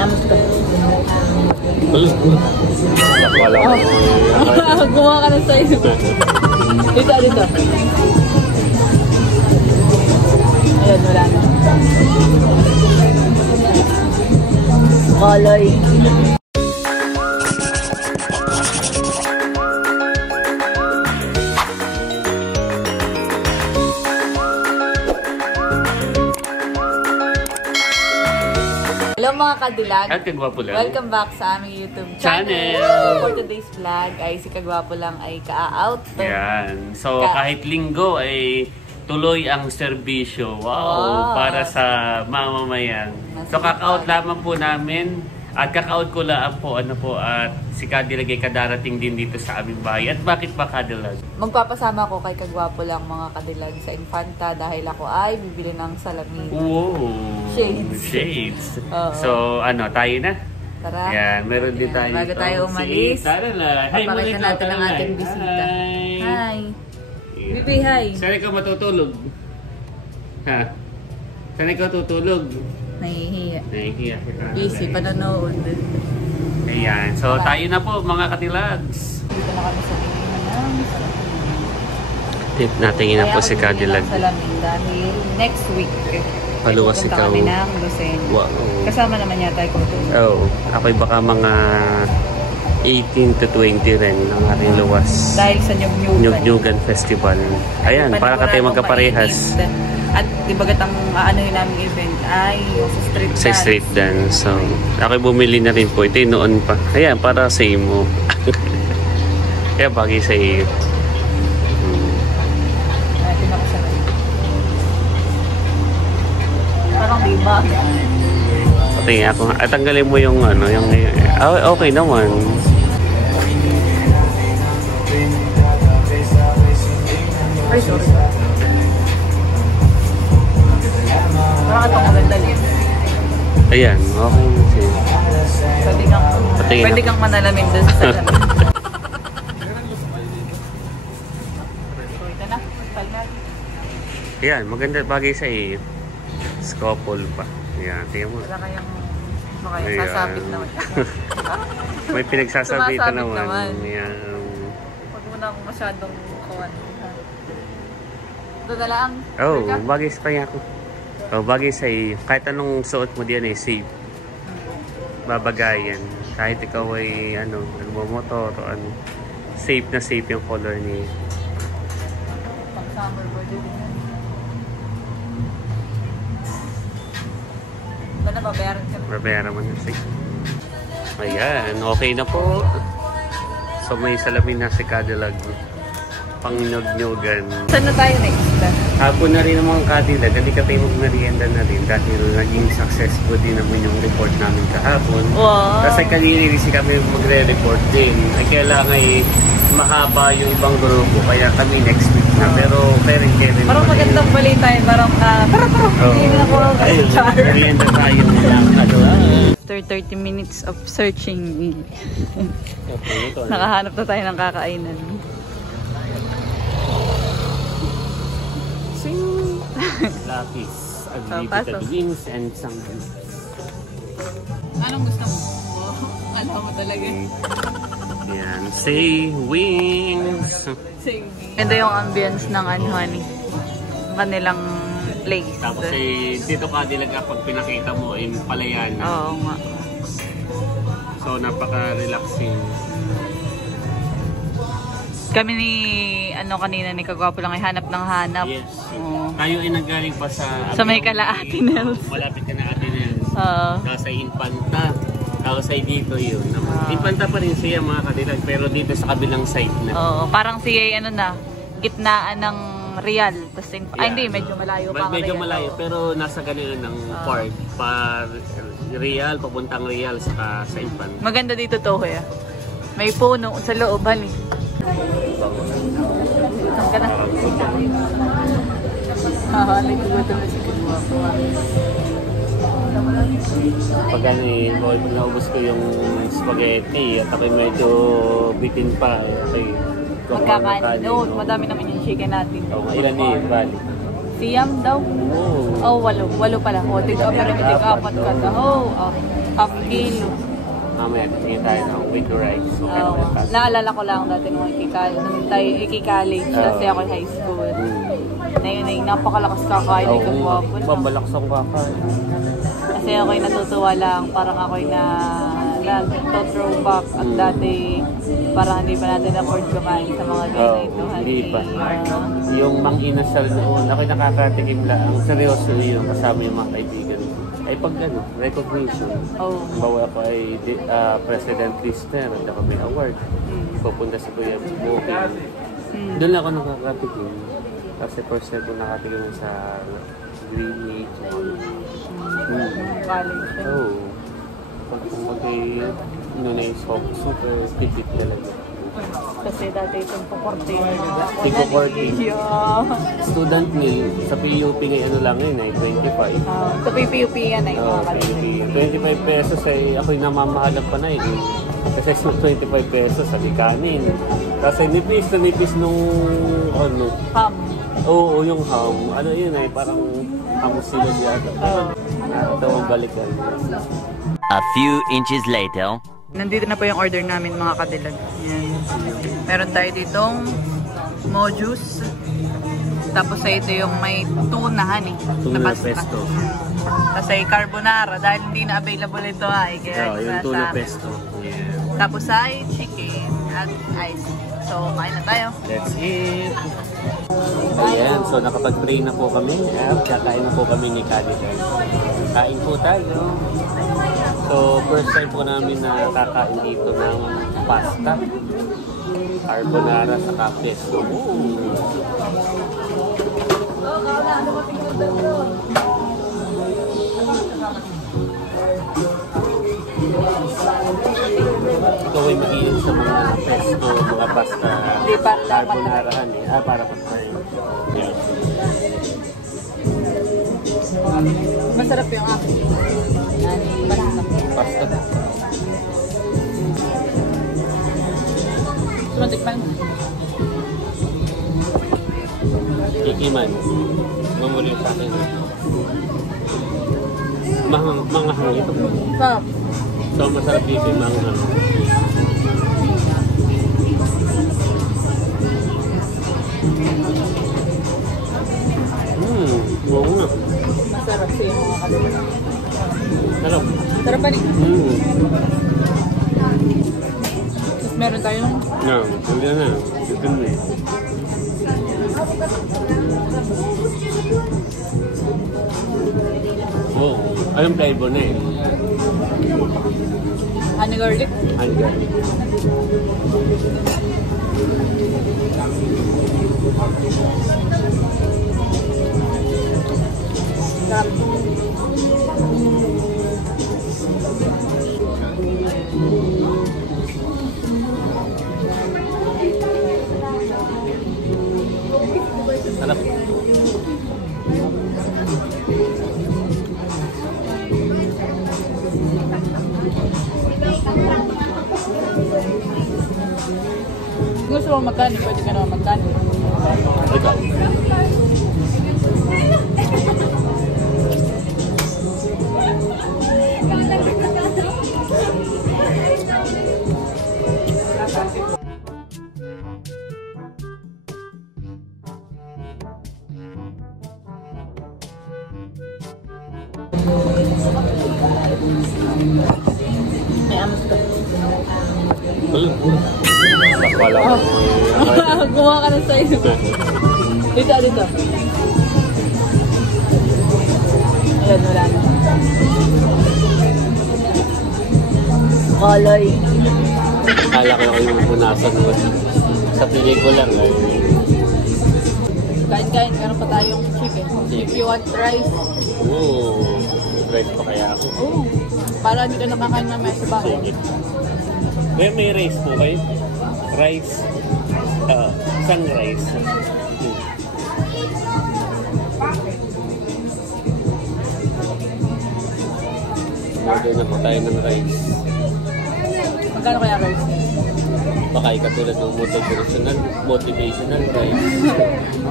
amos ka. Wala ko. Gumawa ka ng size. Dito, dito. Ayan, wala na. Kaloy. Hello mga kadilag. At Kagwapo lang. Welcome back sa aming YouTube channel. For today's vlog ay si Kagwapo lang ay ka-out. Yan. So kahit linggo ay tuloy ang serbisyo. Wow. Para sa mamamayan. So kaka-out lamang po namin. At kaka-out ko lang po at si Kadilag ay kadarating din dito sa aming bahay. At bakit ba Kadilag? Magpapasama ko kay Kagwapo lang mga kadilag sa Infanta dahil ako ay bibili ng salamin. Wow. Shades. So tayo na? Tara. Yan, meron din tayo. Bago tayo umalis. Tara na. Hi, papakita natin ang ating bisita. Hi. Bibi, hi. Saan ikaw matutulog? Ha? Saan ikaw tutulog? Nahihiya. Nahihiya. Busy, panonood. Ayan. So, tayo na po mga katilags. Dito na kami sa tingin ng Tip natin na po si Kadilag. Salamin dahil next week. Paluwas ikaw. Kami ng Lucena. Wow. Kasama naman yata ikaw ito. Oo. Ako'y baka mga 18 to 20 rin ang ating luwas. Dahil sa Nyug-Nyugan Festival. Ayan, para ka tayo magkaparehas. At dibagat ang aanohin namin event ay yung sa street dance. Sa street dance. So, ako'y bumili na rin po. Ito yung noon pa. Ayan, para sa mo. Kaya bagay sa iyo. Parang diba? Okay, ako. At tanggalin mo yung okay naman. Ay, sorry. Parang itong maganda din. Ayan, okay na siya. Pwede kang manalamin doon sa salamin. So, ito na. Ayan, maganda bagay sa iyo. Skopol pa. Ayan, tingnan mo. Wala kayang sasabit naman. May pinagsasabit naman. Ayan. Huwag mo na akong masyadong kawan. Ito na lang. Oh, bagay sa kanya ako. Oh, bagay sa iyo. Kahit anong suot mo diyan ay safe. Babagayan. Kahit ikaw ay nagmamotor o safe na safe yung color niya. Pang summer body din yan. Ito na, babayaran ka. Babayaran mo na safe. Ayan, okay na po. So may salamin na si Kadilag. Pang-nyug-nyugan. Saan na tayo next? Hapon na rin naman Kadilag. Hindi ka tayo mag-merienda na rin dahil naging successful din naman yung report namin kahapon. Wow. Kasi kanina rin kami magre-report din. Ay kailangan ay mahaba yung ibang grupo. Kaya kami next week na. Pero kairin. Parang magandang balita yun. Parang hindi na ako kasi char. Merienda tayo lang. After 30 minutes of searching, nakahanap na tayo ng kakainan. Lapis, unlimited wings and some Anong gusto mo? Alam mo talaga. Yan, say wings. Say wings. Ganda yung ambience ng honey. Kanilang place. Tapos dito Kadilag kapag pinakita mo ay palayan. Oo nga. So napaka-relaxing. Kami ni kanina ni Kagwapo lang ay hanap ng hanap. Yes. Tayo ay nanggaling pa sa may Kalaati Nels. Malapit ka na Ate Nels. Tapos ay Infanta. Tapos ay dito yun. Infanta pa rin siya mga Kadilag pero dito sa kabilang side na. Oo, parang siya gitnaan ng Real. Tapos hindi, medyo malayo pa. Medyo malayo pero nasa ganun ng park. Real, papuntang Real sa Infanta. Maganda dito to may puno sa loob Saan ka na? Nagtugutom na si Kagwapo. Pag naubos ko yung spaghetti at ako'y medyo bitin pa. Magkakain. Madami naman yung chicken natin. Ilan bali? Siyam daw. Oh, walo. Walo pala. O, pero hindi ka apat ka daw. Oh, half kilo. Mamaya, tingin tayo ng with rice. Naalala ko lang dati nung iki-college kasi ako high school. Na yun ay napakalakas kakain. Ay kagwapo na. Pambalakas ang kakain. Kasi ako'y natutuwa lang. Parang ako'y nag-throwback. At dati, parang hindi pa natin afford kumain sa mga ganito. Hindi pa. Yung mang-inasal noon, ako'y nakakatikim lang. Ang seryoso yun kasama yung mga kaibigan. Ay pag recognition. Bawa ako ay President Lister at ako may award. Pupunta sa Kuya Booking. Doon ako nakakatikim. Kasi first time ko nakatikim sa Greenwich. College. Pag na super tipid talaga. Kasi dati itong pukorte yung mga Pukorte. Student meal sa PUP ngayon lang yun ay 25. Sa PUP yan ay mga kalingin. 25 pesos ay ako'y namamahalang pa na eh. Kasi 25 pesos sa kanin. Kasi nipis nung ano. Ham. Oo, yung ham. Ano yun ay parang hamusilog yata. Ito balikan. A few inches later. Nandito na po yung order namin mga kadilag. Yan. Meron tayo ditong mojus. Tapos ay ito yung may tunahan eh. Tuna pesto. Tapos ay carbonara dahil hindi na available ito ay. Kaya yung tuna pesto. Yeah. Tapos ay chicken at ice. So kain na tayo. Let's eat! Ayan, so nakapag-pray na po kami. Kakain na po kami ni Kalitan. Kain po tayo. So, first time po namin na kakain dito ng pasta. Carbonara sa pesto. Ito ay mag-iin sa mga pesto, mga pasta. Hindi pa Carbonarahan eh. Para pa-try. Yeah. Masarap yung akin. Pasta. Sumatikpan. Ikiman. Mamuli sa akin. Manghang ito. Sarap. So, masarap dito yung manghang. Oo nga. Masarap siya mga kadilag. Sarap. Sarap pa rin. Tapos meron tayo nung Hindi na. Ito na eh. Oh, anong flavor na eh? honey garlic. Honey garlic. Sarap. Sarap. Gusto mo magkano? Pwede ka naman magkano. Ikaw. May amos ka. Wala ko. Gumawa ka ng sa'yo. Dito, dito. Ayan, wala na. Kaloy. Kala ko yung punasan mo. Sa pelikula lang. Kain-kain, meron pa tayong chicken. If you want rice. Oo. Rice pa kaya ako. Oo. Para hindi ka nakakain mamaya sa bahay. May rice po kayo? Rice. Sunrise. Order na po tayo ng rice. Magkano kaya rice? Baka ikatulad ng motivational rice.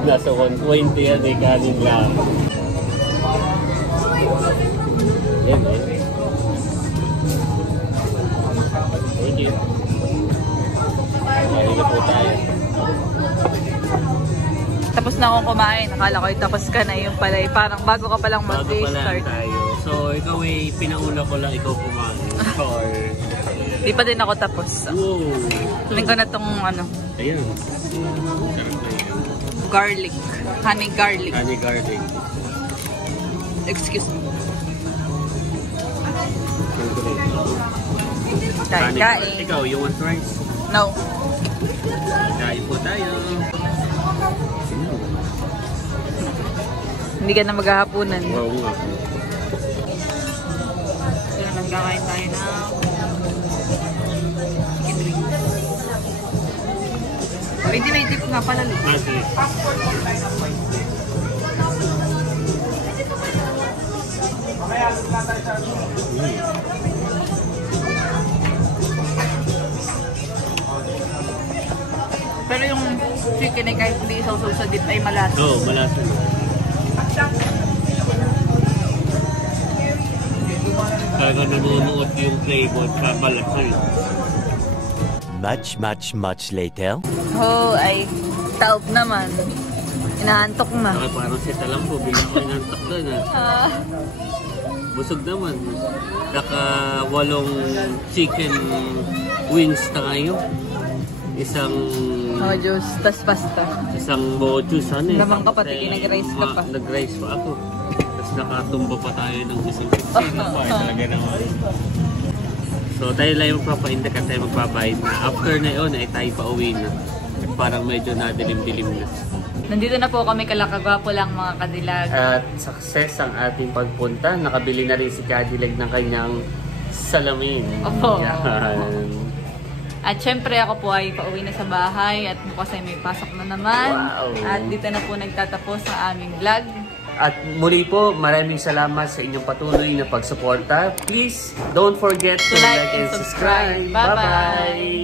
Nasa 120 yan, may kanin lang. Yan eh. Thank you. Kain na po tayo. Tapos na akong kumain. Akala ko tapos ka na yung pala. Parang bago ka palang Bago pa lang mag-start. tayo. So, ikaw eh, pinauna ko lang ikaw kumain. Or... Di pa din ako tapos. Wow! Tingnan ko na tong ano, Ayan. Sarap na yun. garlic. Honey garlic. Honey garlic. Excuse me. Honey garlic. Kain. Ikaw, you want rice? No. Kain po tayo. Hindi ka na maghahapunan. Wow nga. So naman kakain tayo na chicken wings. Pwede may dip nga pala. Okay. Pero yung chicken ay kahit hindi isaw-saw sa dip ay malasa. Oo, malasa na. Talaga nanunuot yung flavor sa malasa eh. Much later. Oh, ay taob naman. Inaantok na. Saka parang seta lang po, bigla ko inantok doon ah. Busog naman. Naka 8 chicken wings na kayo. Isang... Oh, juice. Tas pasta. Isang mojus, ano eh. Lamang ka pati, nag-rice ka pa. Nag-rice pa ako. Tapos nakatumba pa tayo ng isang pizza pa. Talaga naman. So tayo lang yung magpapaindak at tayo magbabayad na. After na yun ay tayo pa uwi na. At parang medyo nadilim-dilim na. Nandito na po kami, kalakagwapo lang mga kadilag. At success ang ating pagpunta. Nakabili na rin si Cadillac ng kanyang salamin. Opo. Yan. At syempre ako po ay pauwi na sa bahay at bukas ay may pasok na naman. Wow. At dito na po nagtatapos ang aming vlog. At muli po, maraming salamat sa inyong patuloy na pagsuporta. Please, don't forget to like and subscribe. Bye-bye!